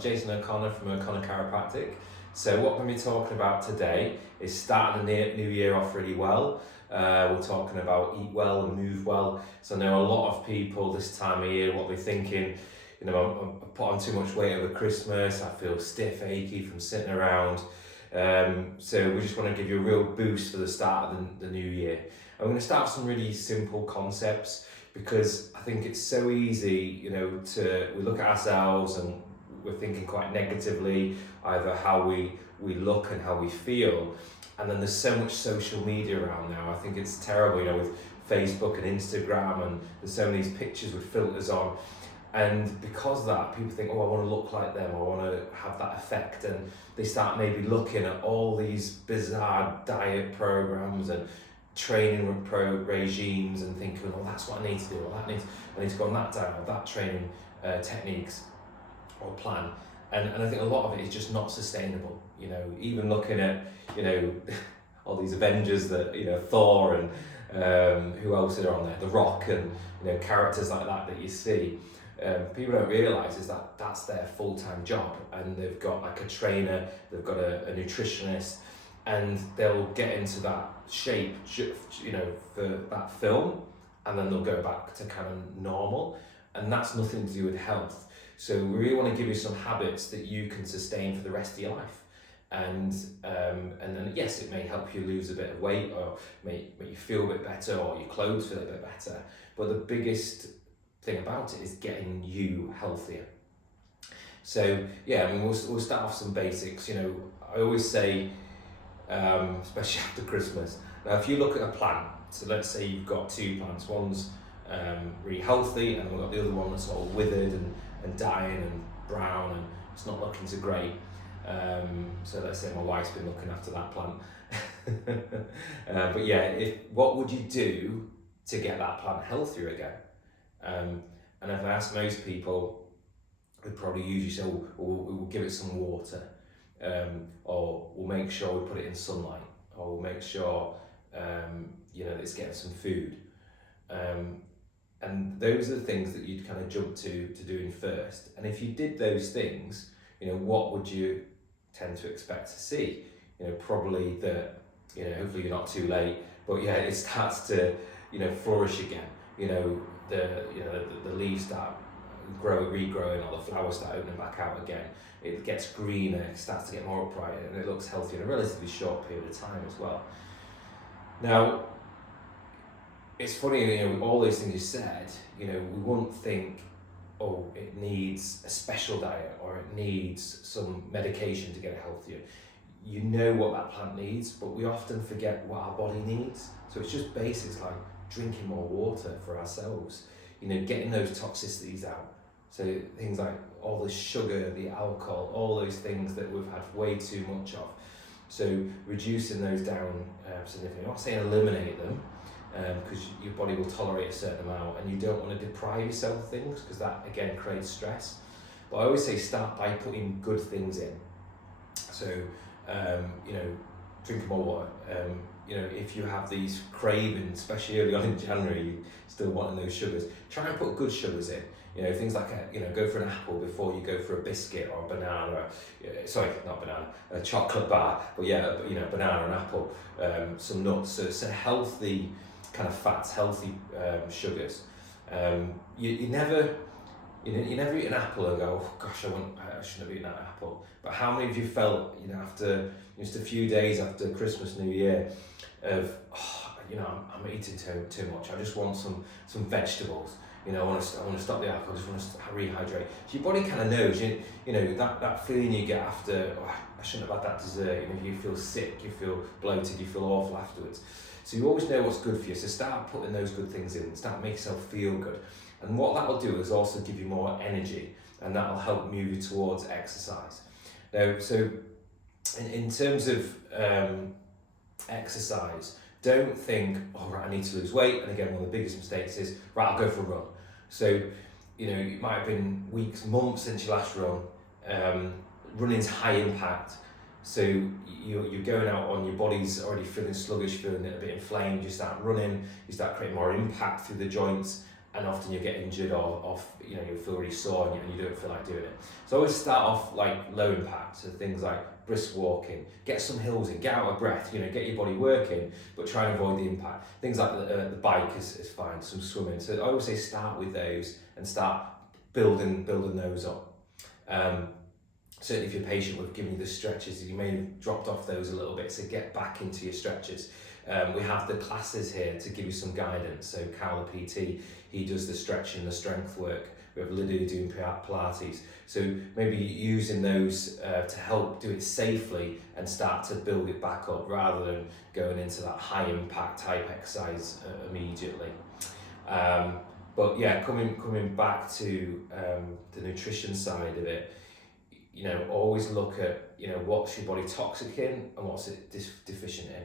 Dr. Jason O'Connor from O'Connor Chiropractic. So what we're going to be talking about today is starting the new year off really well. We're talking about eat well and move well. So I know a lot of people this time of year, what they're thinking, I put on too much weight over Christmas, I feel stiff, achy from sitting around. So we just want to give you a real boost for the start of the new year. I'm going to start with some really simple concepts because I think it's so easy, we look at ourselves and we're thinking quite negatively, either how we look and how we feel. And then there's so much social media around now. I think it's terrible, with Facebook and Instagram, and there's so many pictures with filters on. And because of that, people think, oh, I want to look like them, I want to have that effect. And they start maybe looking at all these bizarre diet programs and training regimes and thinking, oh, that's what I need to do, or I need to go on that diet or that training techniques or plan. And I think a lot of it is just not sustainable. Even looking at, all these Avengers that, Thor and who else are on there, The Rock and, characters like that you see. People don't realise is that that's their full-time job, and they've got like a trainer, they've got a nutritionist, and they'll get into that shape, for that film, and then they'll go back to kind of normal, and that's nothing to do with health. So we really want to give you some habits that you can sustain for the rest of your life. And then yes, it may help you lose a bit of weight, or make you feel a bit better, or your clothes feel a bit better. But the biggest thing about it is getting you healthier. So yeah, we'll start off some basics. I always say, especially after Christmas, now if you look at a plant, so let's say you've got two plants, one's really healthy, and we've got the other one that's all withered and dying and brown, and it's not looking so great. So let's say my wife's been looking after that plant. But yeah, what would you do to get that plant healthier again? And if I ask most people, we'd probably usually say, we'll give it some water, or we'll make sure we put it in sunlight, or we'll make sure that it's getting some food. And those are the things that you'd kind of jump to doing first. And if you did those things, what would you tend to expect to see? Probably that, hopefully you're not too late, but yeah, it starts to, flourish again. The leaves start regrowing, or the flowers start opening back out again. It gets greener, it starts to get more upright, and it looks healthy in a relatively short period of time as well. Now, it's funny, all those things you said, we wouldn't think, oh, it needs a special diet, or it needs some medication to get it healthier. You know what that plant needs, but we often forget what our body needs. So it's just basics like drinking more water for ourselves, getting those toxicities out. So things like all the sugar, the alcohol, all those things that we've had way too much of. So reducing those down significantly. I'm not saying eliminate them, because your body will tolerate a certain amount, and you don't want to deprive yourself of things, because that again creates stress. But I always say start by putting good things in. So drinking more water. If you have these cravings, especially early on in January, you still wanting those sugars, try and put good sugars in. Things like go for an apple before you go for a biscuit or a banana. Not banana, a chocolate bar. But yeah, banana and apple, some nuts. So it's a healthy kind of fats, healthy sugars. You never eat an apple and go, oh gosh, I shouldn't have eaten that apple. But how many of you felt, after just a few days after Christmas, New Year, of I'm eating too much. I just want some vegetables. I want to stop the alcohol. I just want to rehydrate. So your body kind of knows. That feeling you get after, oh, I shouldn't have had that dessert. You feel sick, you feel bloated, you feel awful afterwards. So you always know what's good for you. So start putting those good things in. Start making yourself feel good. And what that'll do is also give you more energy, and that'll help move you towards exercise. Now, so in terms of exercise, don't think, oh right, I need to lose weight. And again, one of the biggest mistakes is, right, I'll go for a run. So, it might have been weeks, months since your last run. Running's high impact. So you're going out on, your body's already feeling sluggish, feeling a bit inflamed. You start running, you start creating more impact through the joints, and often you get injured or you know, you feel really sore and you don't feel like doing it. So I always start off like low impact, so things like brisk walking, get some hills in, get out of breath, you know, get your body working, but try and avoid the impact. Things like the bike is fine, some swimming. So I always say start with those and start building those up. Certainly if you're patient with giving you the stretches, you may have dropped off those a little bit, so get back into your stretches. We have the classes here to give you some guidance. So Carl, the PT, he does the stretching, the strength work. We have Lydia doing Pilates. So maybe using those to help do it safely and start to build it back up rather than going into that high impact type exercise immediately. But yeah, coming back to the nutrition side of it, you know, always look at, you know, what's your body toxic in and what's it deficient in.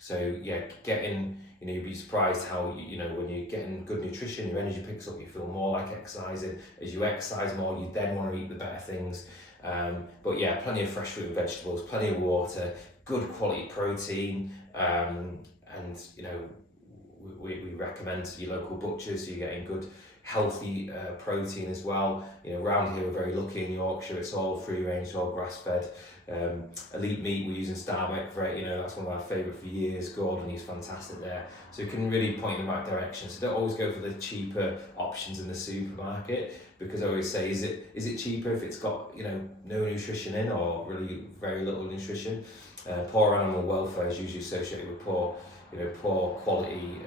So yeah, getting, you know, you'd be surprised how, you know, when you're getting good nutrition, your energy picks up, you feel more like exercising. As you exercise more, you then want to eat the better things. But yeah, plenty of fresh fruit and vegetables, plenty of water, good quality protein, and you know, we recommend to your local butchers, you're getting good healthy protein as well. You know, around here we're very lucky in Yorkshire, it's all free range, all grass fed. Elite Meat, we're using Starbuck for it, you know, that's one of our favourite for years. Gordon, he's fantastic there. So you can really point in the right direction. So don't always go for the cheaper options in the supermarket, because I always say, is it cheaper if it's got, you know, no nutrition in or really very little nutrition? Poor animal welfare is usually associated with poor quality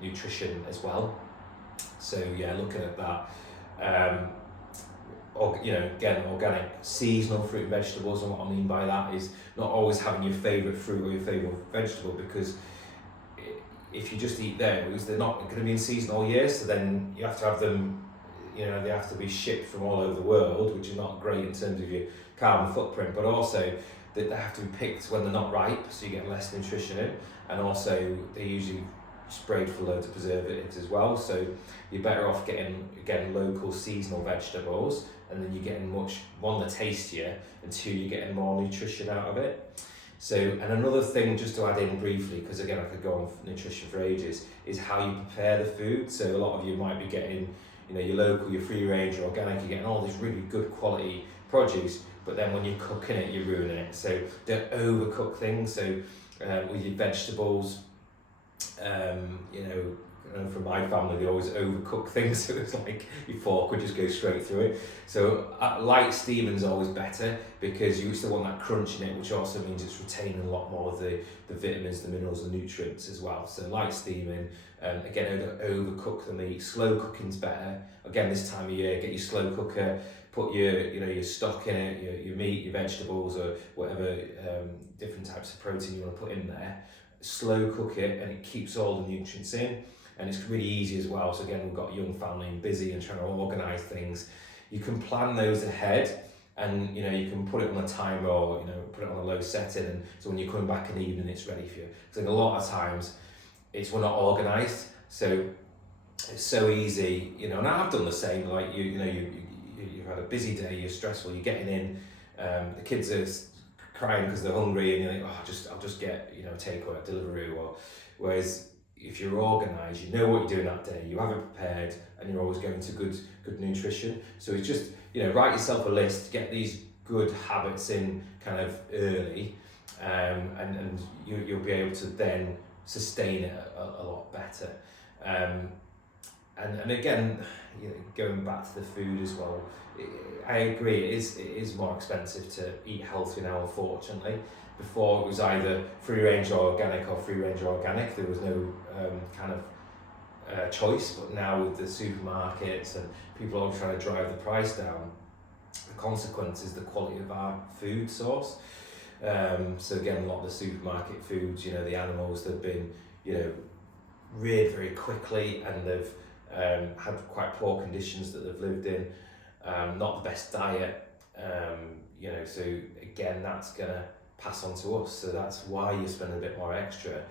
nutrition as well. So yeah, looking at that. Or, you know, again, organic seasonal fruit and vegetables, and what I mean by that is not always having your favourite fruit or your favourite vegetable, because if you just eat those, they're not going to be in season all year, so then you have to have them, you know, they have to be shipped from all over the world, which is not great in terms of your carbon footprint, but also that they have to be picked when they're not ripe, so you get less nutrition in, and also they usually sprayed for loads of preservatives as well, so you're better off getting, again, local seasonal vegetables, and then you're getting one, they're tastier, and two, you're getting more nutrition out of it. So, and another thing just to add in briefly, because again I could go on nutrition for ages, is how you prepare the food. So a lot of you might be getting, you know, your local, your free range, your organic, you're getting all this really good quality produce, but then when you're cooking it, you're ruining it. So don't overcook things. So with your vegetables, you know, from my family, they always overcook things, so it's like your fork would just go straight through it. So light steaming is always better, because you still want that crunch in it, which also means it's retaining a lot more of the vitamins, the minerals, the nutrients as well. So light steaming, again, don't overcook the meat. Slow cooking's better. Again, this time of year, get your slow cooker, put your stock in it, your meat, your vegetables, or whatever different types of protein you want to put in there. Slow cook it, and it keeps all the nutrients in, and it's really easy as well. So again, we've got a young family and busy and trying to organise things. You can plan those ahead, and you know, you can put it on a timer, or you know, put it on a low setting, and so when you're coming back in the evening, it's ready for you. Because a lot of times we're not organised, so it's so easy, you know. And I've done the same. Like you've had a busy day, you're stressful, you're getting in, the kids are crying because they're hungry, and you think, I'll just get, you know, takeaway, Deliveroo, or whereas if you're organised, you know what you're doing that day, you have it prepared, and you're always going to good nutrition. So it's just, you know, write yourself a list, get these good habits in kind of early, and you'll be able to then sustain it a lot better. And again, you know, going back to the food as well, I agree, it is more expensive to eat healthy now, unfortunately. Before it was either free range or organic, or free range or organic. There was no kind of choice. But now with the supermarkets and people are trying to drive the price down, the consequence is the quality of our food source. So again, a lot of the supermarket foods, you know, the animals, they've been, you know, reared very quickly, and they've had quite poor conditions that they've lived in. Not the best diet, you know, so again, that's gonna pass on to us, so that's why you spend a bit more extra.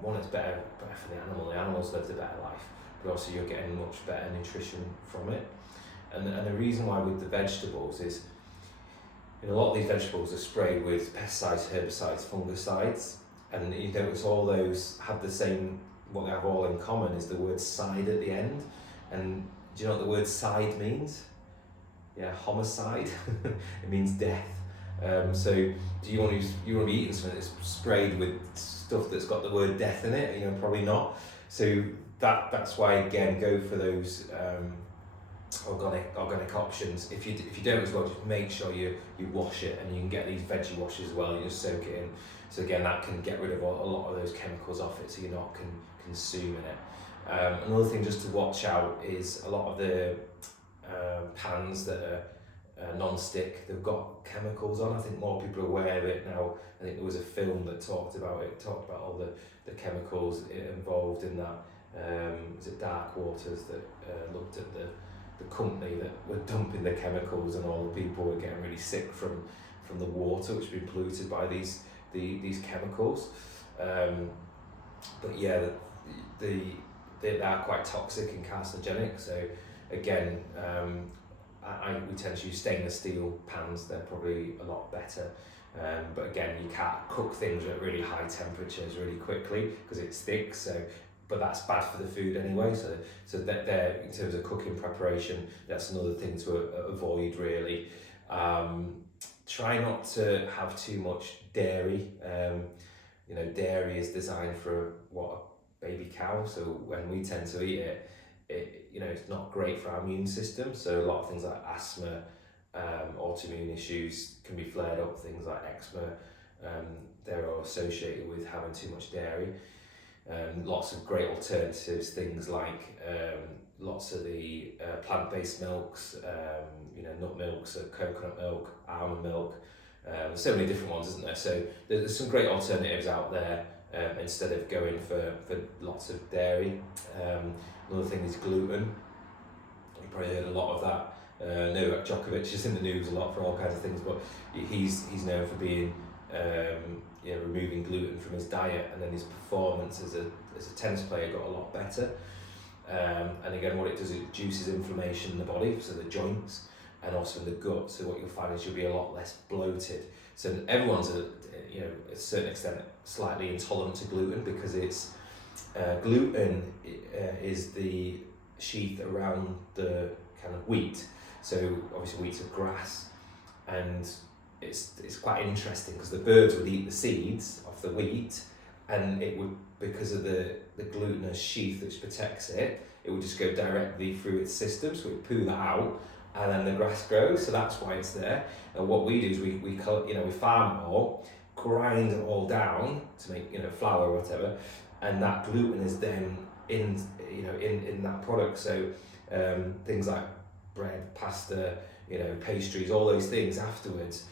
One, it's better for the animal. The animals lived a better life, but also you're getting much better nutrition from it. And the reason why with the vegetables is, you know, a lot of these vegetables are sprayed with pesticides, herbicides, fungicides, and you notice all those have the same, what they have all in common is the word side at the end. And do you know what the word side means? Yeah, homicide. It means death. So do you want to be eating something that's sprayed with stuff that's got the word death in it? Probably not. So that's why, again, go for those organic options. If you don't as well, just make sure you wash it, and you can get these veggie washes as well. You just soak it in. So again, that can get rid of a lot of those chemicals off it, so you're not consuming it. Another thing just to watch out is a lot of the pans that are non-stick, they've got chemicals on. I think more people are aware of it now. I think there was a film that talked about all the chemicals involved in that. Was it Dark Waters that looked at the company that were dumping the chemicals, and all the people were getting really sick from the water which had been polluted by these chemicals. But yeah, they are quite toxic and carcinogenic. So again, we tend to use stainless steel pans. They're probably a lot better. But again, you can't cook things at really high temperatures really quickly because it's thick. But that's bad for the food anyway. So that there, in terms of cooking preparation, that's another thing to avoid really. Try not to have too much dairy. Dairy is designed for a baby cow. So when we tend to eat it, it's not great for our immune system. So a lot of things like asthma, autoimmune issues can be flared up. Things like eczema, they're all associated with having too much dairy. Lots of great alternatives, things like lots of the plant-based milks, nut milks, coconut milk, almond milk. There's so many different ones, isn't there? So there's some great alternatives out there instead of going for lots of dairy. Another thing is gluten. You've probably heard a lot of that. Novak Djokovic is in the news a lot for all kinds of things, but he's known for being removing gluten from his diet, and then his performance as a tennis player got a lot better. And again, what it does, it reduces inflammation in the body, so the joints, and also in the gut. So what you'll find is you'll be a lot less bloated. So everyone's at a certain extent slightly intolerant to gluten, because it's gluten is the sheath around the kind of wheat. So obviously wheat's a grass, and it's quite interesting because the birds would eat the seeds of the wheat, and it would, because of the glutinous sheath which protects it, it would just go directly through its system, so it would poo that out, and then the grass grows. So that's why it's there. And what we do is we farm it all, grind it all down to make flour or whatever, and that gluten is then in that product. So things like bread, pasta, pastries, all those things afterwards.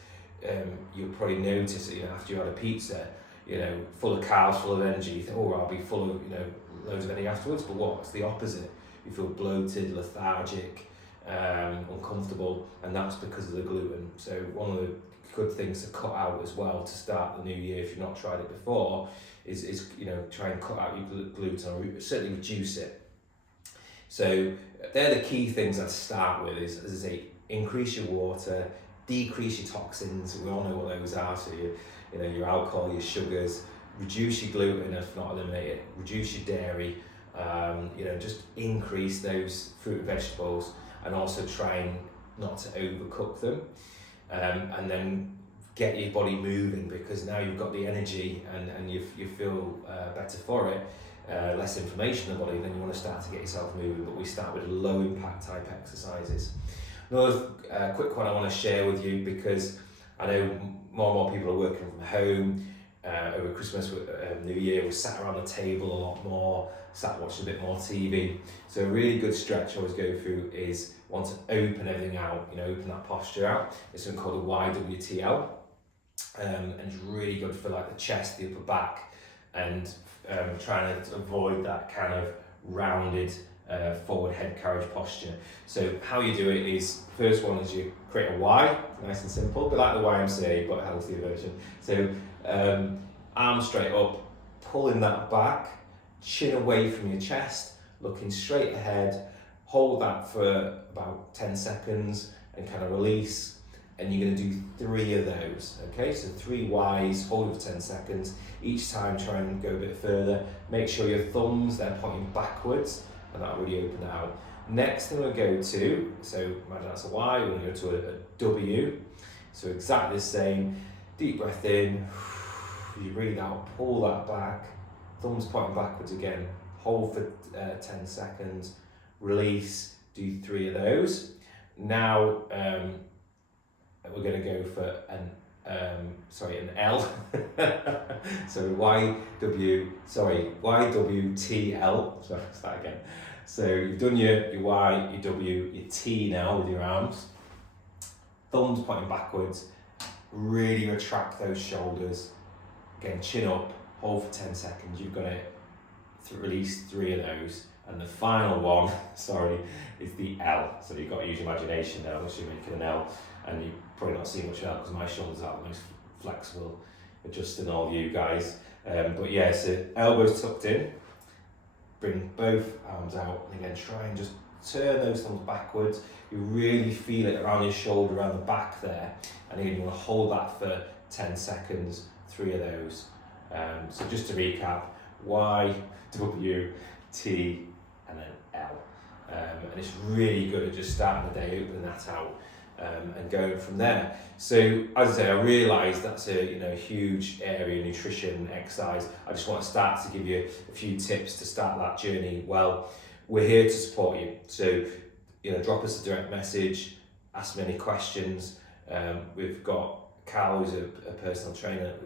You'll probably notice that after you had a pizza, full of carbs, full of energy, you think, oh, I'll be full of loads of energy afterwards. But it's the opposite. You feel bloated, lethargic, uncomfortable, and that's because of the gluten. So one of the good things to cut out as well to start the new year, if you've not tried it before, is try and cut out your gluten, or certainly reduce it. So they're the key things I'd start with. Is, as I say, increase your water, decrease your toxins. We all know what those are. So your alcohol, your sugars, reduce your gluten if not eliminate it, reduce your dairy, just increase those fruit and vegetables, and also try not to overcook them, and then get your body moving, because now you've got the energy and you feel better for it, less inflammation in the body. Then you want to start to get yourself moving, but we start with low impact type exercises. Another quick one I want to share with you, because I know more and more people are working from home over Christmas, New Year. We're sat around the table a lot more, sat watching a bit more TV. So a really good stretch I always go through is want to open everything out, open that posture out. It's something called a YWTL, and it's really good for like the chest, the upper back, and trying to avoid that kind of rounded forward head carriage posture. So how you do it is, first one is you create a Y, nice and simple, but like the YMCA but healthier version. So arms straight up, pulling that back, chin away from your chest, looking straight ahead, hold that for about 10 seconds and kind of release, and you're going to do 3 of those. Okay, so 3 Ys, hold it for 10 seconds. Each time try and go a bit further. Make sure your thumbs, they're pointing backwards, and that'll really open it out. Next thing we'll go to, so imagine that's a Y, we're going to go to a W. So exactly the same. Deep breath in, you breathe out, pull that back, thumbs pointing backwards again, hold for 10 seconds, release, do 3 of those. Now we're going to go for an L. So YWTL. So start again. So you've done your Y, your W, your T now with your arms. Thumbs pointing backwards. Really retract those shoulders. Again, chin up, hold for 10 seconds. You've got to release 3 of those. And the final one, is the L. So you've got to use your imagination now, unless you're making an L. And you probably not see much of that because my shoulders are the most flexible, adjusting all you guys. But yeah, so elbows tucked in, bring both arms out, and again try and just turn those thumbs backwards. You really feel it around your shoulder, around the back there, and again you want to hold that for 10 seconds, 3 of those. So just to recap, Y, W, T, and then L. And it's really good at just starting the day, opening that out. And going from there. So as I say, I realise that's a huge area, nutrition, exercise. I just want to start to give you a few tips to start that journey well. We're here to support you. So drop us a direct message, ask me any questions. We've got Carl, who's a personal trainer,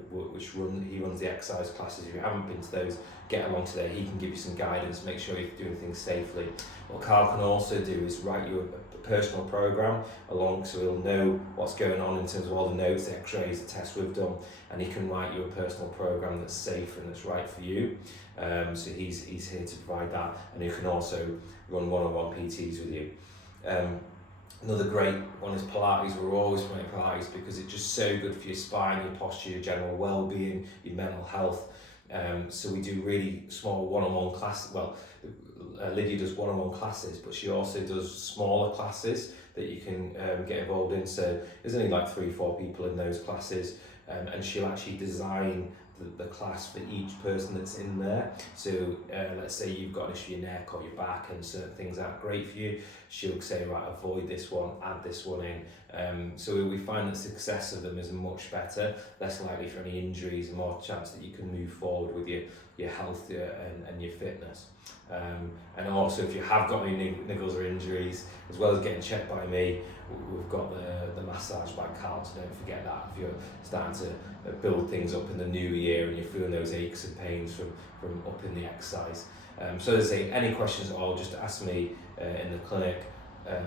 he runs the exercise classes. If you haven't been to those, get along today. He can give you some guidance, make sure you're doing things safely. What Carl can also do is write you a personal program along, so he'll know what's going on in terms of all the notes, the x-rays, the tests we've done, and he can write you a personal program that's safe and that's right for you. So he's here to provide that, and he can also run one-on-one PTs with you. Another great one is Pilates. We're always promoting Pilates because it's just so good for your spine, your posture, your general well-being, your mental health. So we do really small one-on-one classes. Well, Lydia does one-on-one classes, but she also does smaller classes that you can get involved in. So there's only like 3-4 people in those classes, and she'll actually design the class for each person that's in there. So let's say you've got an issue with your neck or your back and certain things aren't great for you, she'll say, right, avoid this one, add this one in. So we find that success of them is much better, less likely for any injuries, and more chance that you can move forward with your health and your fitness. And also, if you have got any niggles or injuries, as well as getting checked by me, we've got the massage by Carl, so don't forget that if you're starting to build things up in the new year and you're feeling those aches and pains from upping the exercise. So as I say, any questions at all, just ask me in the clinic,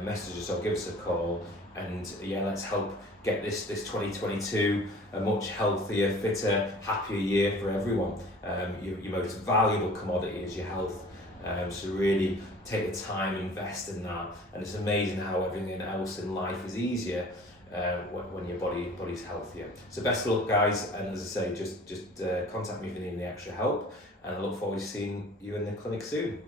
message us or give us a call, and let's help get this 2022 a much healthier, fitter, happier year for everyone. Your most valuable commodity is your health. So really take the time, invest in that, and it's amazing how everything else in life is easier when your body's healthier. So best of luck, guys, and as I say, just contact me if you need any extra help, and I look forward to seeing you in the clinic soon.